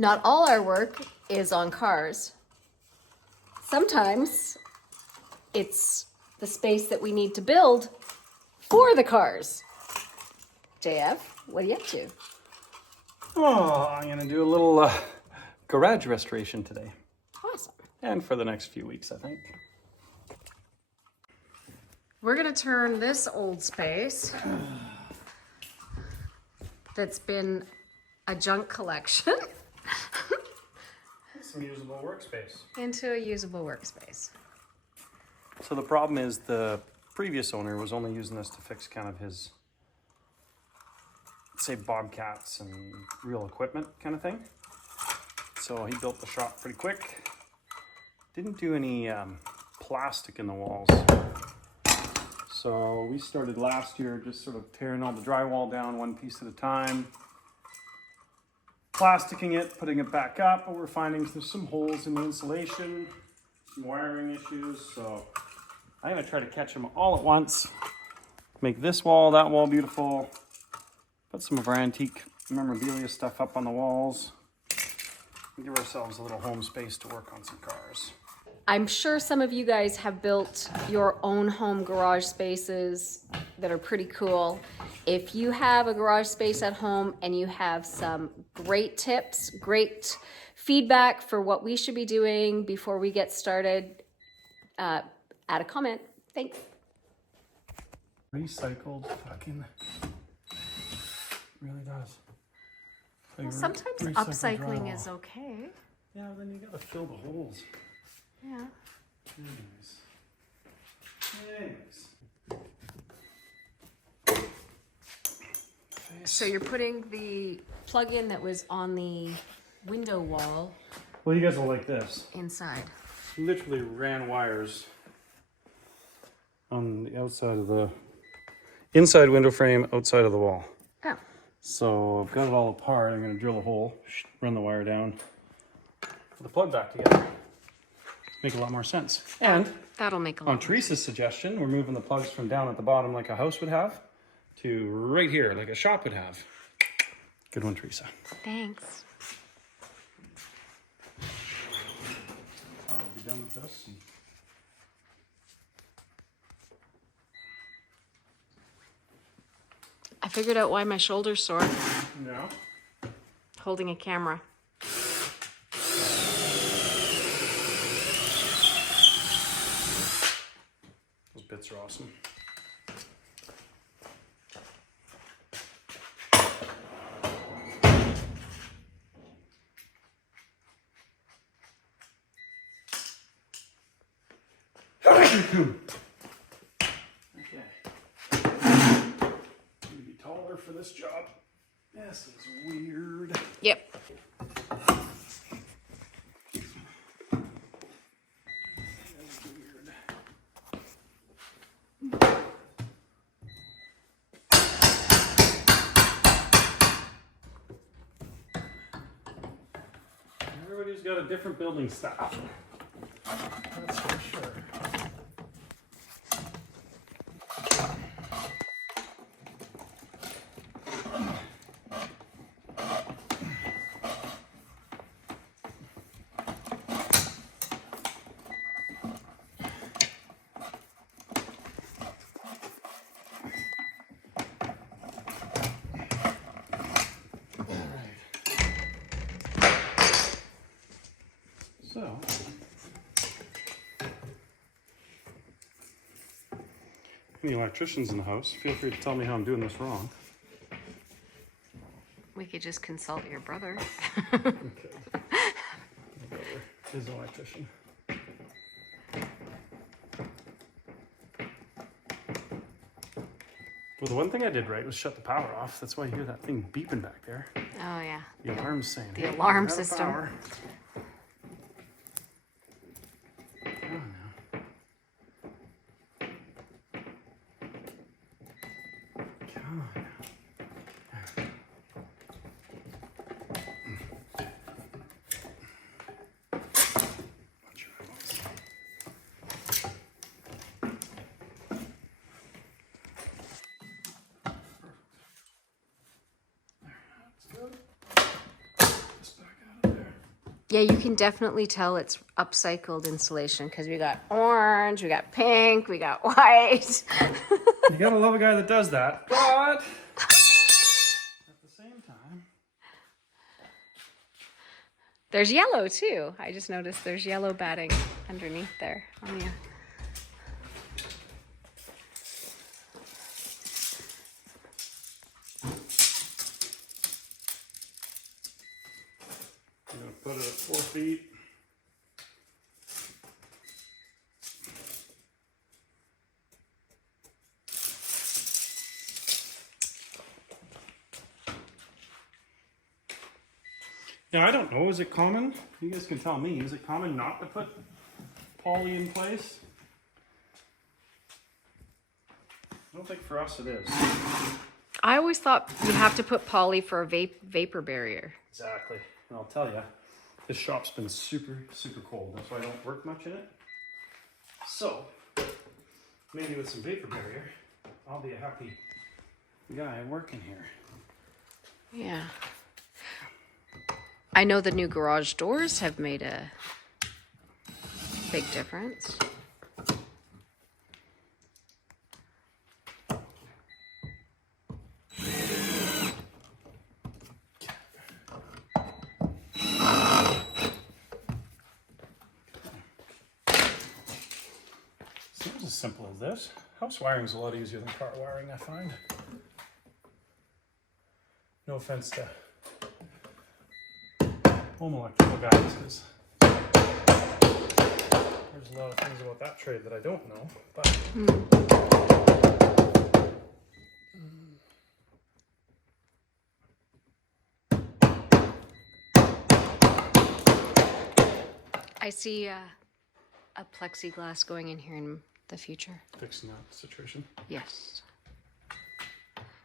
Not all our work is on cars. Sometimes it's the space that we need to build for the cars. JF, what are you up to? Oh, I'm gonna do a little garage restoration today. Awesome. And for the next few weeks, I think. We're gonna turn this old space that's been a junk collection Some usable workspace. into a usable workspace. So the problem is the previous owner was only using this to fix kind of his, say, bobcats and real equipment kind of thing. So he built the shop pretty quick. Didn't do any plastic in the walls. So we started last year just sort of tearing all the drywall down one piece at a time, plasticking it, putting it back up, but we're finding there's some holes in the insulation, some wiring issues, so I'm gonna try to catch them all at once, make this wall, that wall beautiful, put some of our antique memorabilia stuff up on the walls, and give ourselves a little home space to work on some cars. I'm sure some of you guys have built your own home garage spaces that are pretty cool. If you have a garage space at home and you have some great tips, great feedback for what we should be doing before we get started, add a comment. Thanks. Recycled fucking really does. Well, sometimes upcycling is okay. Yeah, then you gotta fill the holes. Yeah. Anyways. So you're putting the plug-in that was on the window wall Well, you guys will like this. inside. Literally ran wires on the outside of the inside window frame, outside of the wall. Oh. So I've got it all apart. I'm gonna drill a hole, run the wire down, put the plug back together. Make a lot more sense. And That'll make a lot. on Teresa's suggestion, we're moving the plugs from down at the bottom like a house would have to right here like a shop would have. Good one, Teresa. Thanks. I'll be done with this. I figured out why my shoulder's sore. No. Holding a camera. Those bits are awesome. Okay. Need to be taller for this job. This is weird. Yep. Everybody's got a different building style. That's for sure. So, any electricians in the house, feel free to tell me how I'm doing this wrong. We could just consult your brother. Okay. My brother is an electrician. Well, the one thing I did right was shut the power off. That's why you hear that thing beeping back there. Oh, yeah. The alarm's saying, The "Hey, alarm we're out of system. power." Oh, no. Come on. Watch your eyeballs. There, that's good. Just back out of there. Yeah, you can definitely tell it's upcycled insulation because we got orange, we got pink, we got white. You gotta love a guy that does that, but at the same time. There's yellow too. I just noticed there's yellow batting underneath there on the. I'm gonna put it at 4 feet. Now, I don't know, is it common? You guys can tell me. Is it common not to put poly in place? I don't think for us it is. I always thought you have to put poly for a vapor barrier. Exactly. And I'll tell you, this shop's been super, super cold. That's why I don't work much in it. So, maybe with some vapor barrier, I'll be a happy guy working here. Yeah. I know the new garage doors have made a big difference. Seems as simple as this. House wiring is a lot easier than car wiring, I find. No offense to home electrical guys, because there's a lot of things about that trade that I don't know. But I see a plexiglass going in here in the future. fixing that situation. Yes.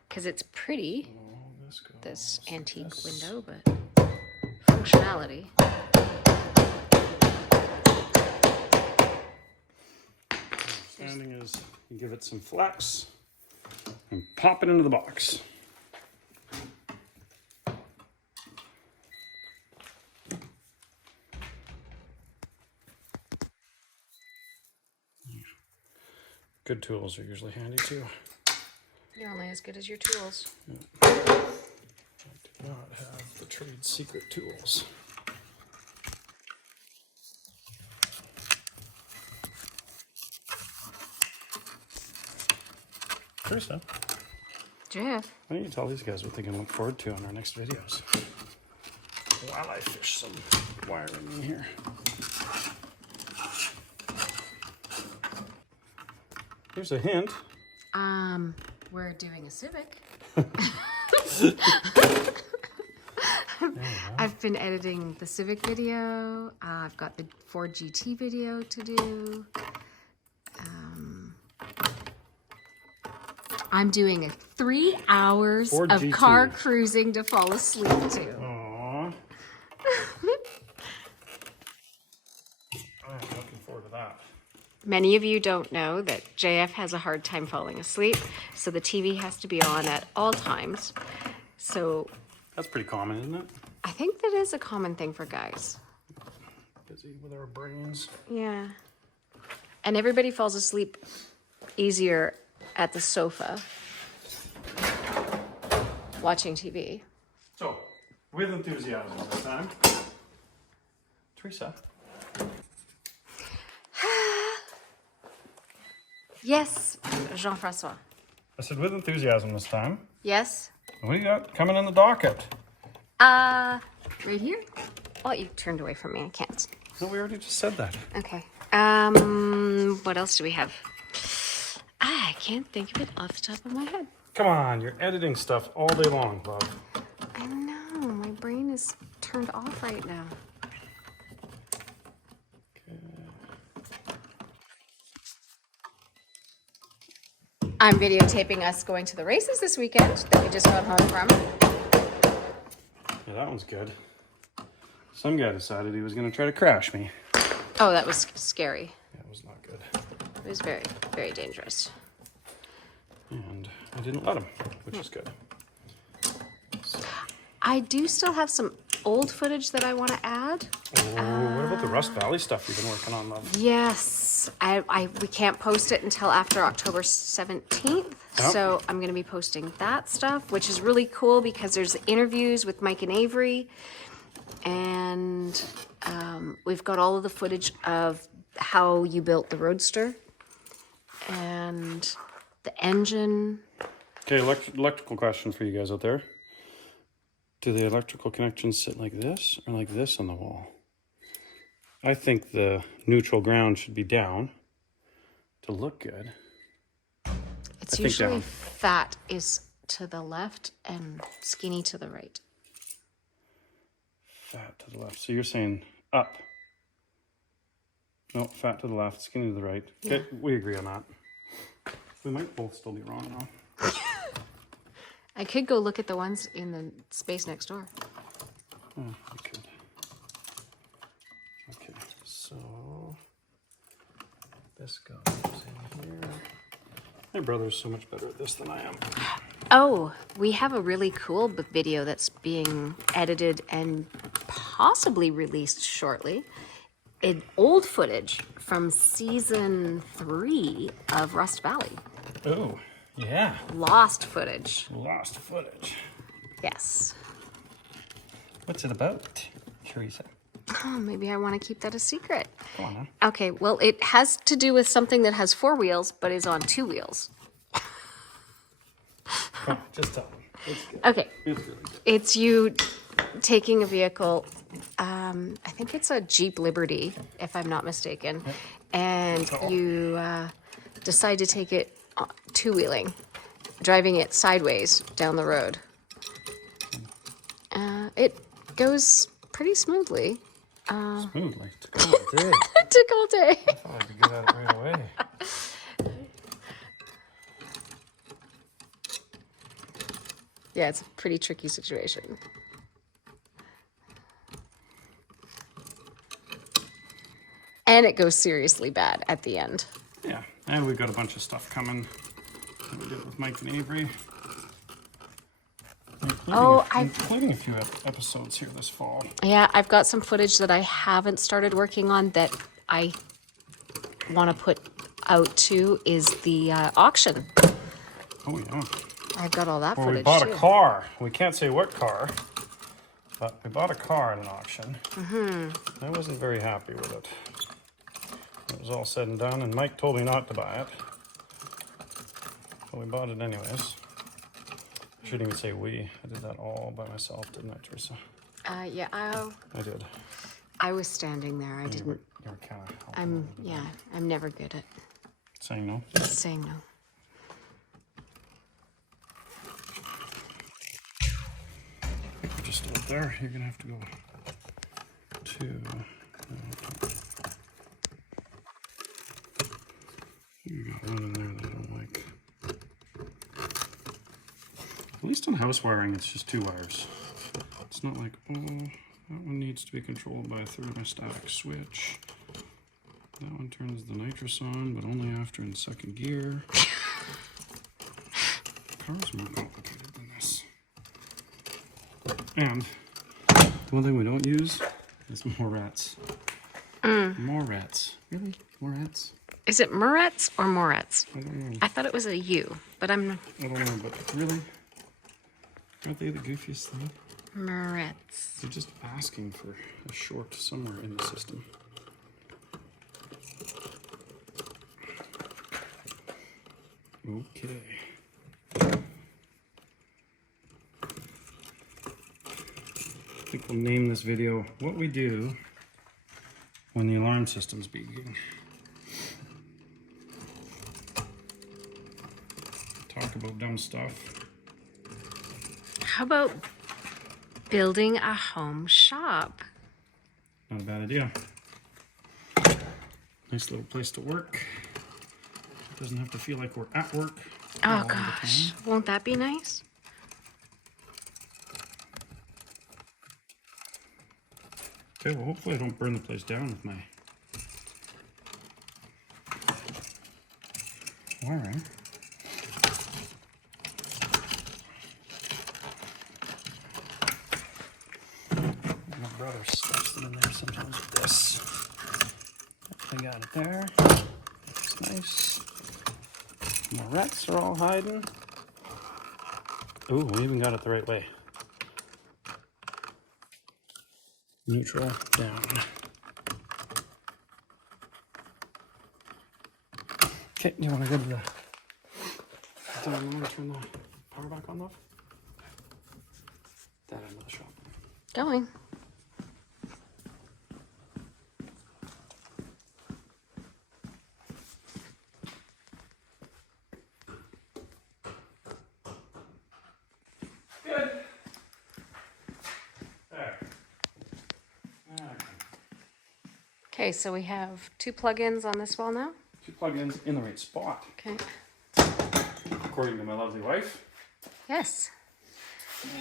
Because it's pretty, Oh, this goes this like antique this. window, but functionality. Understanding is you give it some flex and pop it into the box. Good tools are usually handy too. You're only as good as your tools. I do not have the trade secret tools. Krista, Jeff. why don't you tell these guys what they can look forward to on our next videos while I fish some wiring in here. Here's a hint. We're doing a Civic. I've been editing the Civic video. I've got the Ford GT video to do. I'm doing 3 hours Ford of GT. car cruising to fall asleep to. Aww. I'm looking forward to that. Many of you don't know that JF has a hard time falling asleep, so the TV has to be on at all times. So That's pretty common, isn't it? I think that is a common thing for guys. Busy with our brains. Yeah. And everybody falls asleep easier at the sofa watching TV. So, with enthusiasm this time. Teresa. Yes, Jean-Francois. I said with enthusiasm this time. Yes. What do you got coming in the docket? Right here? Oh, you turned away from me. I can't. No, we already just said that. Okay. What else do we have? I can't think of it off the top of my head. Come on, you're editing stuff all day long, Bob. I know. My brain is turned off right now. I'm videotaping us going to the races this weekend that we just got home from. Yeah, that one's good. Some guy decided he was going to try to crash me. Oh, that was scary. That was not good. It was very, very dangerous. And I didn't let him, which is good. So, I do still have some old footage that I want to add. Oh, what about the Rust Valley stuff you've been working on, love? Yes, we can't post it until after October 17th. Yep. So I'm going to be posting that stuff, which is really cool because there's interviews with Mike and Avery. And we've got all of the footage of how you built the Roadster and the engine. Okay, electrical question for you guys out there. Do the electrical connections sit like this or like this on the wall? I think the neutral ground should be down to look good. It's I think usually down. fat is to the left and skinny to the right. Fat to the left. So you're saying up. No, fat to the left, skinny to the right. Okay, we agree on that. We might both still be wrong though. I could go look at the ones in the space next door. Oh, we could. Okay, so this goes in here. My brother's so much better at this than I am. Oh, we have a really cool video that's being edited and possibly released shortly. An old footage from season 3 of Rust Valley. Oh, yeah. Lost footage. Lost footage. Yes. What's it about, Teresa? Oh, maybe I want to keep that a secret. Go on, huh? Okay, well, it has to do with something that has 4 wheels but is on 2 wheels. Come on, just tell me. It's good. Okay. It's really good. It's you taking a vehicle, I think it's a Jeep Liberty, if I'm not mistaken, and you decide to take it two-wheeling, driving it sideways down the road. It goes pretty smoothly. Smoothly. It took all day. It took all day. I thought I'd be good at it right away. Yeah, it's a pretty tricky situation. And it goes seriously bad at the end. Yeah, and we've got a bunch of stuff coming that we did with Mike and Avery. Including a few episodes here this fall. Yeah, I've got some footage that I haven't started working on that I want to put out too, is the auction. Oh, yeah. I've got all that Well, footage we bought too. a car. We can't say what car, but we bought a car at an auction. I wasn't very happy with it. It was all said and done, and Mike told me not to buy it. But we bought it anyways. I shouldn't even say we. I did that all by myself, didn't I, Teresa? Yeah, I did. I was standing there. I didn't. You were kind of I'm never good at saying no. saying no. We're just out there. You're gonna have to go to. You got one in there that I don't like. At least on house wiring, it's just 2 wires. It's not like, oh, that one needs to be controlled by a thermostatic switch. That one turns the nitrous on, but only after in 2nd gear. Cars are more complicated than this. And the one thing we don't use is Moretz. Moretz. Really? Moretz? Is it Moretz or Moretz? I don't know. I thought it was a U, but I'm I don't know, but really? Aren't they the goofiest thing? Moretz. They're just asking for a short somewhere in the system. Okay. I think we'll name this video What We Do When the Alarm System's Beeping. Talk about dumb stuff. How about building a home shop? Not a bad idea. Nice little place to work. Doesn't have to feel like we're at work. Oh all the gosh, time. won't that be nice? Okay, well hopefully I don't burn the place down with my wiring. scratch them in there sometimes with this. I got it there. It's nice. My rats are all hiding. Ooh, we even got it the right way. Neutral down. Okay, do you want to go to the... Do I want to turn the power back on, love? That end of the shop. Going. Good. There. Okay, so we have 2 plugins on this wall now. 2 plugins in the right spot, Okay. according to my lovely wife. Yes. Now,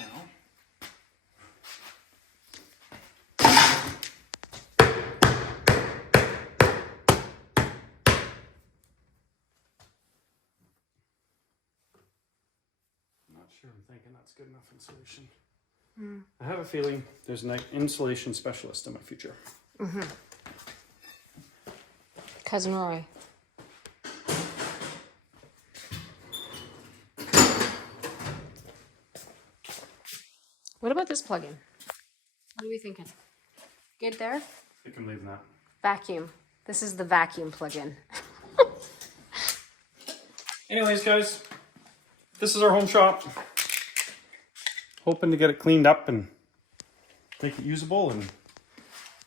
I'm not sure. I'm thinking that's good enough insulation. I have a feeling there's an insulation specialist in my future. Cousin Roy. What about this plugin? What are we thinking? Good there? I think I'm leaving that. Vacuum. This is the vacuum plugin. Anyways, guys, this is our home shop. Hoping to get it cleaned up and make it usable and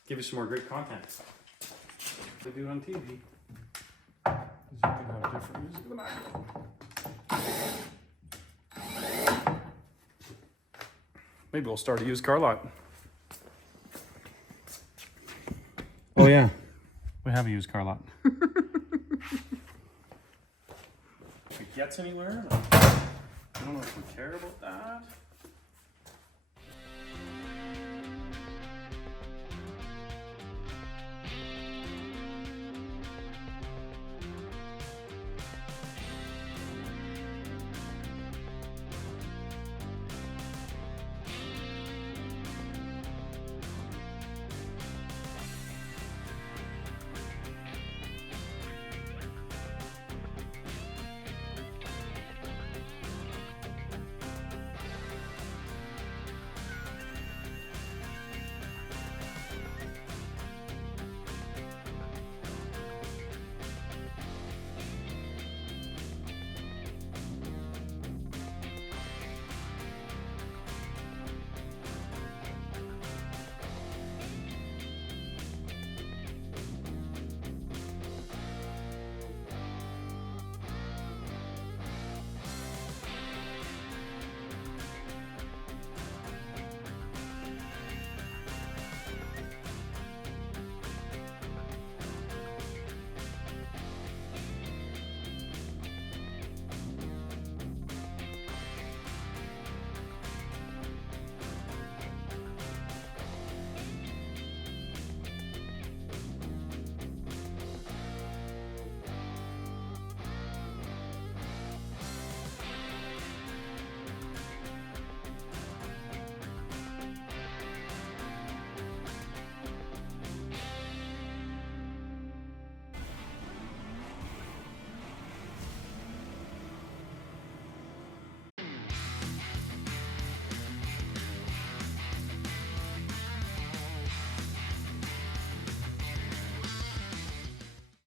give you some more great content. They do on TV. You can have different music in the background. Maybe we'll start a used car lot. Oh yeah, we have a used car lot. If it gets anywhere, I don't know if we care about that.